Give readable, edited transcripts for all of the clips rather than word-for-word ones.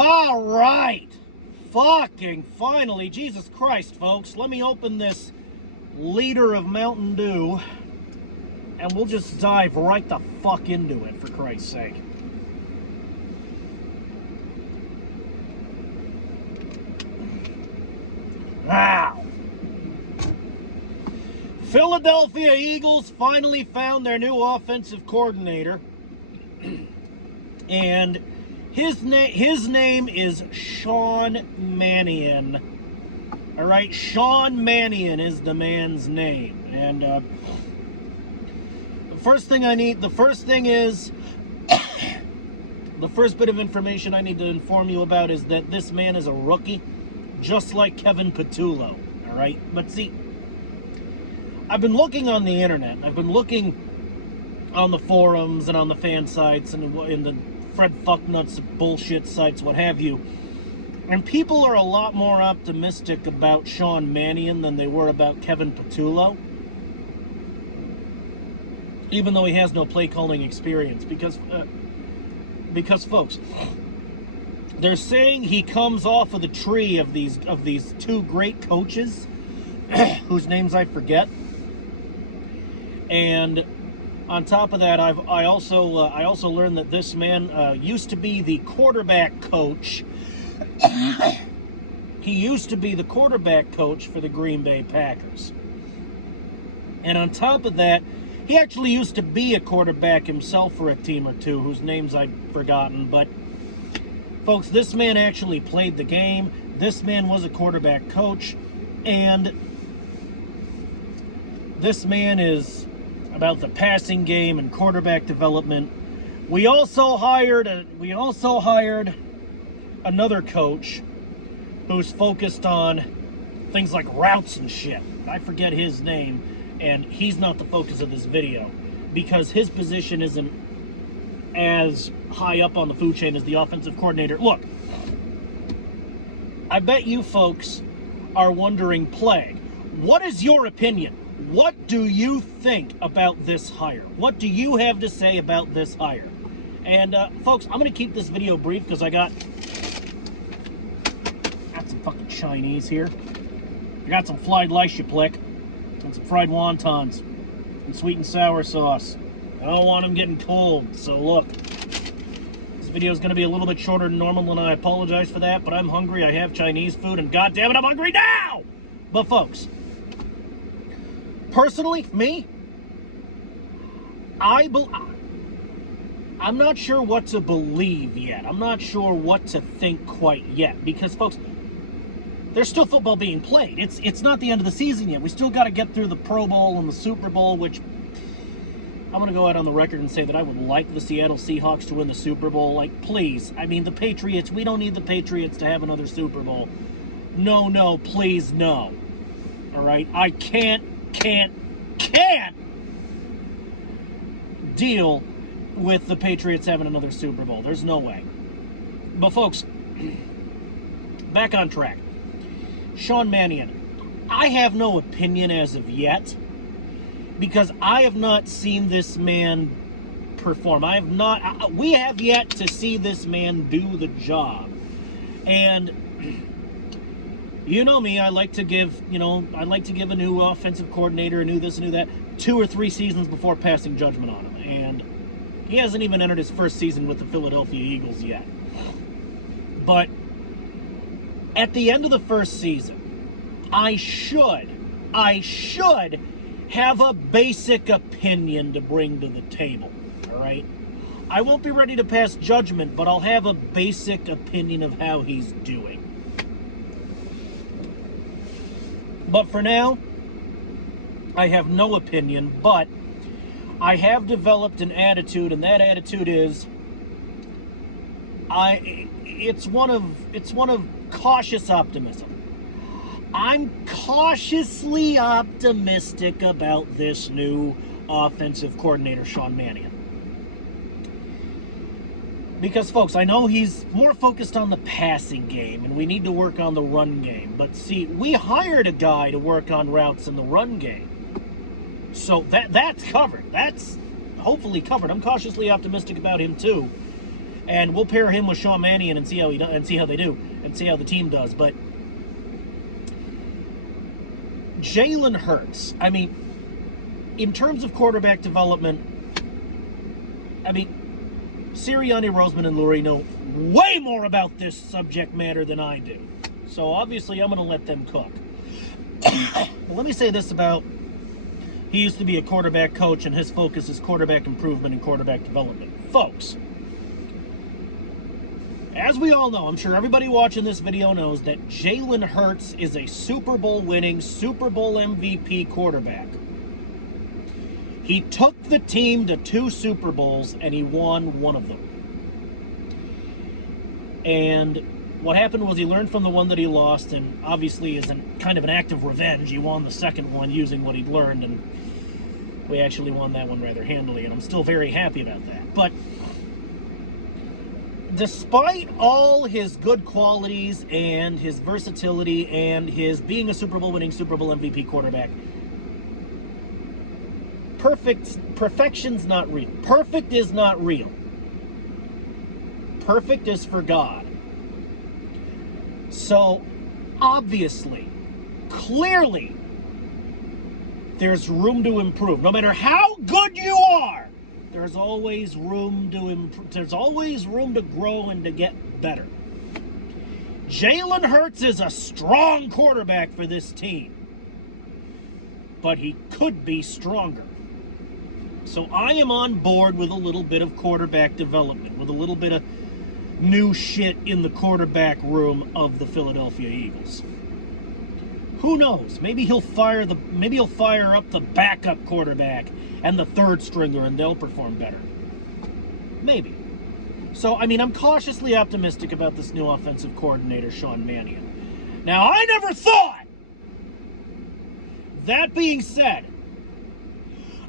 All right. Fucking finally. Jesus Christ, folks. Let me open this liter of Mountain Dew, and we'll just dive right the fuck into it, for Christ's sake. Wow. Philadelphia Eagles finally found their new offensive coordinator. And his name is Sean Mannion. All right, Sean Mannion is the man's name. And the first bit of information I need to inform you about is that this man is a rookie, just like Kevin Patullo. All right, but see, I've been looking on the internet. I've been looking on the forums and on the fan sites and in the Fred Fucknuts bullshit sites, what have you. And people are a lot more optimistic about Sean Mannion than they were about Kevin Patullo, even though he has no play calling experience. Because folks, they're saying he comes off of the tree of these two great coaches, whose names I forget. And on top of that, I also learned that this man used to be the quarterback coach. He used to be the quarterback coach for the Green Bay Packers. And on top of that, he actually used to be a quarterback himself for a team or two whose names I've forgotten. But folks, this man actually played the game. This man was a quarterback coach, and this man is about the passing game and quarterback development. We also hired another coach who's focused on things like routes and shit. I forget his name, and he's not the focus of this video because his position isn't as high up on the food chain as the offensive coordinator. Look, I bet you folks are wondering, Plague, what is your opinion? What do you think about this hire? What do you have to say about this hire? And folks, I'm going to keep this video brief because I got some fucking Chinese here. I got some fried lychee and some fried wontons and sweet and sour sauce. I don't want them getting cold, so look. This video is going to be a little bit shorter than normal, and I apologize for that, but I'm hungry. I have Chinese food, and goddammit, I'm hungry now! But folks, personally, me, I'm not sure what to believe yet. I'm not sure what to think quite yet. Because, folks, there's still football being played. It's not the end of the season yet. We still got to get through the Pro Bowl and the Super Bowl, which I'm going to go out on the record and say that I would like the Seattle Seahawks to win the Super Bowl. Like, please. I mean, the Patriots, we don't need the Patriots to have another Super Bowl. No, please, no. All right? I can't deal with the Patriots having another Super Bowl. There's no way. But folks, back on track. Sean Mannion, I have no opinion as of yet because I have not seen this man perform. We have yet to see this man do the job. And you know me, I like to give a new offensive coordinator, a new this, a new that, 2 or 3 seasons before passing judgment on him. And he hasn't even entered his first season with the Philadelphia Eagles yet. But at the end of the first season, I should have a basic opinion to bring to the table, all right? I won't be ready to pass judgment, but I'll have a basic opinion of how he's doing. But for now, I have no opinion, but I have developed an attitude, and that attitude is it's one of cautious optimism. I'm cautiously optimistic about this new offensive coordinator, Sean Mannion. Because, folks, I know he's more focused on the passing game, and we need to work on the run game. But, see, we hired a guy to work on routes in the run game. So that's covered. That's hopefully covered. I'm cautiously optimistic about him, too. And we'll pair him with Sean Mannion and see how he does, and see how they do, and see how the team does. But Jalen Hurts, I mean, in terms of quarterback development, I mean, Sirianni, Roseman, and Lurie know way more about this subject matter than I do. So obviously I'm going to let them cook. But let me say this about, he used to be a quarterback coach, and his focus is quarterback improvement and quarterback development. Folks, as we all know, I'm sure everybody watching this video knows that Jalen Hurts is a Super Bowl winning, Super Bowl MVP quarterback. He took the team to 2 Super Bowls, and he won one of them. And what happened was he learned from the one that he lost, and obviously is kind of an act of revenge. He won the second one using what he'd learned, and we actually won that one rather handily, and I'm still very happy about that. But despite all his good qualities and his versatility and his being a Super Bowl winning, Super Bowl MVP quarterback, perfection's not real. Perfect is not real. Perfect is for God. So, obviously, clearly, there's room to improve. No matter how good you are, there's always room to improve. There's always room to grow and to get better. Jalen Hurts is a strong quarterback for this team, but he could be stronger. So I am on board with a little bit of quarterback development, with a little bit of new shit in the quarterback room of the Philadelphia Eagles. Who knows? Maybe he'll fire up the backup quarterback and the third stringer, and they'll perform better. Maybe. So, I mean, I'm cautiously optimistic about this new offensive coordinator, Sean Mannion. Now, I never thought, that being said,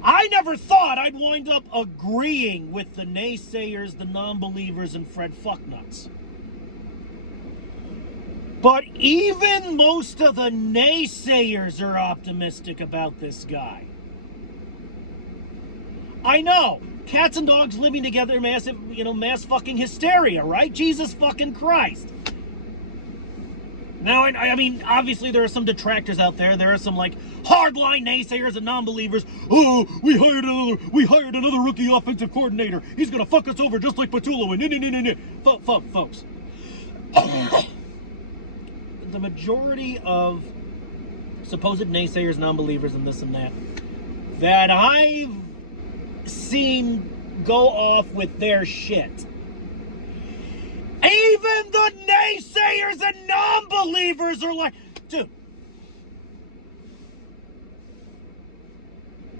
I never thought I'd wind up agreeing with the naysayers, the non-believers, and Fred Fucknuts. But even most of the naysayers are optimistic about this guy. I know, cats and dogs living together, mass fucking hysteria, right? Jesus fucking Christ. Now, I mean, obviously there are some detractors out there. There are some, like, hardline naysayers and non-believers. Oh, we hired another rookie offensive coordinator. He's gonna fuck us over just like Patullo. And folks. The majority of supposed naysayers, non-believers, and this and that I've seen go off with their shit, even the naysayers and non-believers are like, dude.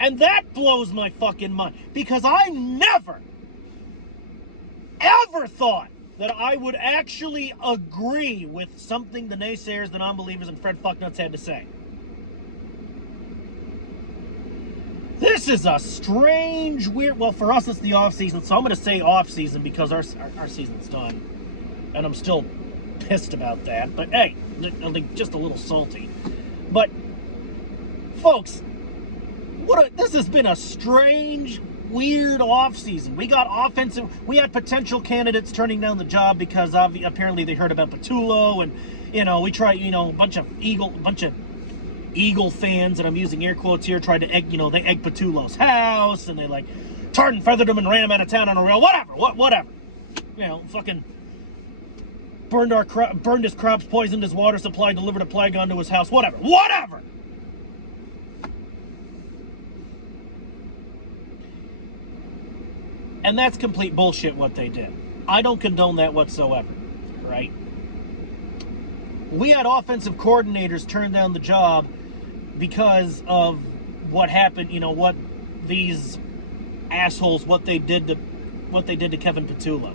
And that blows my fucking mind, because I never, ever thought that I would actually agree with something the naysayers, the non-believers, and Fred Fucknuts had to say. This is a strange, weird, well, for us it's the off-season, so I'm going to say off-season because our season's done. And I'm still pissed about that. But hey, I'm just a little salty. But, folks, this has been a strange, weird offseason. We had potential candidates turning down the job because apparently they heard about Patullo, and, we tried, a bunch of Eagle fans, and I'm using air quotes here, tried to egg, they egged Patullo's house, and they, tarred and feathered him and ran him out of town on a rail, whatever. Fucking burned his crops, poisoned his water supply, delivered a plague onto his house, whatever. And that's complete bullshit what they did. I don't condone that whatsoever, right? We had offensive coordinators turn down the job because of what happened, what these assholes, what they did to Kevin Patullo.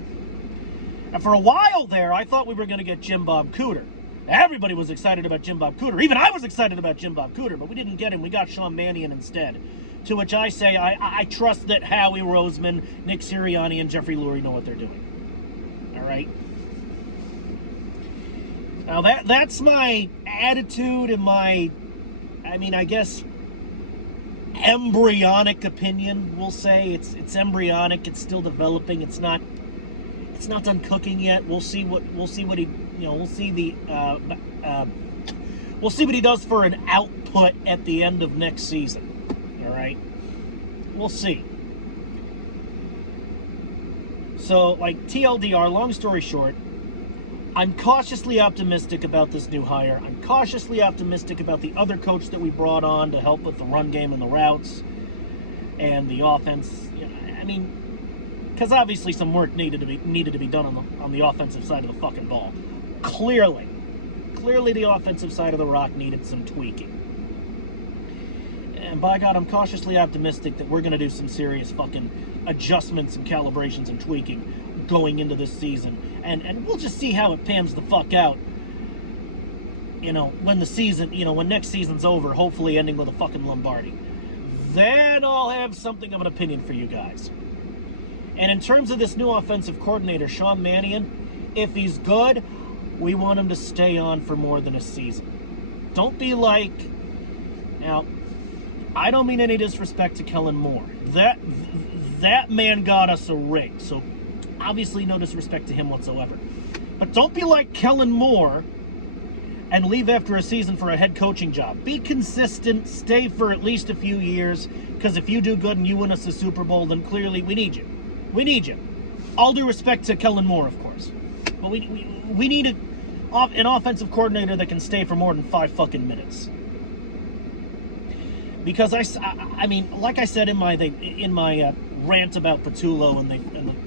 And for a while there, I thought we were going to get Jim Bob Cooter. Everybody was excited about Jim Bob Cooter. Even I was excited about Jim Bob Cooter, but we didn't get him. We got Sean Mannion instead. To which I say, I trust that Howie Roseman, Nick Sirianni, and Jeffrey Lurie know what they're doing. All right? Now, that's my attitude and my, I guess, embryonic opinion, we'll say. It's embryonic. It's still developing. It's not it's not done cooking yet. We'll see what he, we'll see what he does for an output at the end of next season. All right, we'll see. So, like, TLDR, long story short, I'm cautiously optimistic about this new hire. I'm cautiously optimistic about the other coach that we brought on to help with the run game and the routes and the offense. I mean, because obviously some work needed to be done on the offensive side of the fucking ball. Clearly the offensive side of the rock needed some tweaking. And by God, I'm cautiously optimistic that we're going to do some serious fucking adjustments and calibrations and tweaking going into this season. And we'll just see how it pans the fuck out. When the season, when next season's over, hopefully ending with a fucking Lombardi. Then I'll have something of an opinion for you guys. And in terms of this new offensive coordinator, Sean Mannion, if he's good, we want him to stay on for more than a season. Don't be like, now, I don't mean any disrespect to Kellen Moore. That man got us a ring, so obviously no disrespect to him whatsoever. But don't be like Kellen Moore and leave after a season for a head coaching job. Be consistent, stay for at least a few years, because if you do good and you win us a Super Bowl, then clearly we need you. We need you. All due respect to Kellen Moore, of course. But we need an offensive coordinator that can stay for more than 5 fucking minutes. Because I mean, like I said in my rant about Patullo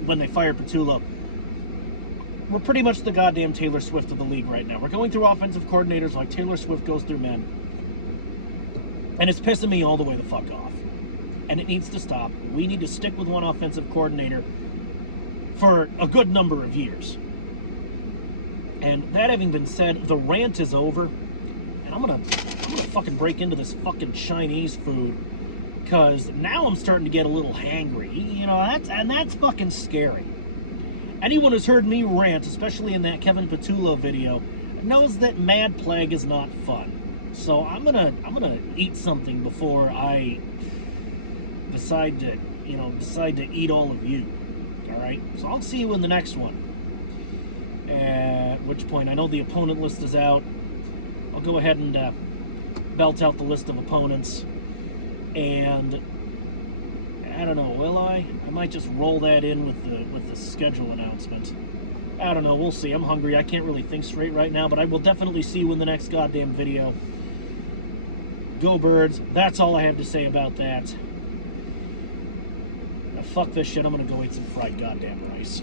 when they fired Patullo, we're pretty much the goddamn Taylor Swift of the league right now. We're going through offensive coordinators like Taylor Swift goes through men. And it's pissing me all the way the fuck off. And it needs to stop. We need to stick with one offensive coordinator for a good number of years. And that having been said, the rant is over. And I'm gonna fucking break into this fucking Chinese food, because now I'm starting to get a little hangry. That's fucking scary. Anyone who's heard me rant, especially in that Kevin Patullo video, knows that Mad Plague is not fun. So I'm gonna eat something before I decide to eat all of you. All right. So I'll see you in the next one. At which point, I know the opponent list is out. I'll go ahead and belt out the list of opponents, and I don't know, will I? I might just roll that in with the schedule announcement. I don't know, we'll see. I'm hungry. I can't really think straight right now, but I will definitely see you in the next goddamn video. Go Birds. That's all I have to say about that. Now, fuck this shit. I'm gonna go eat some fried goddamn rice.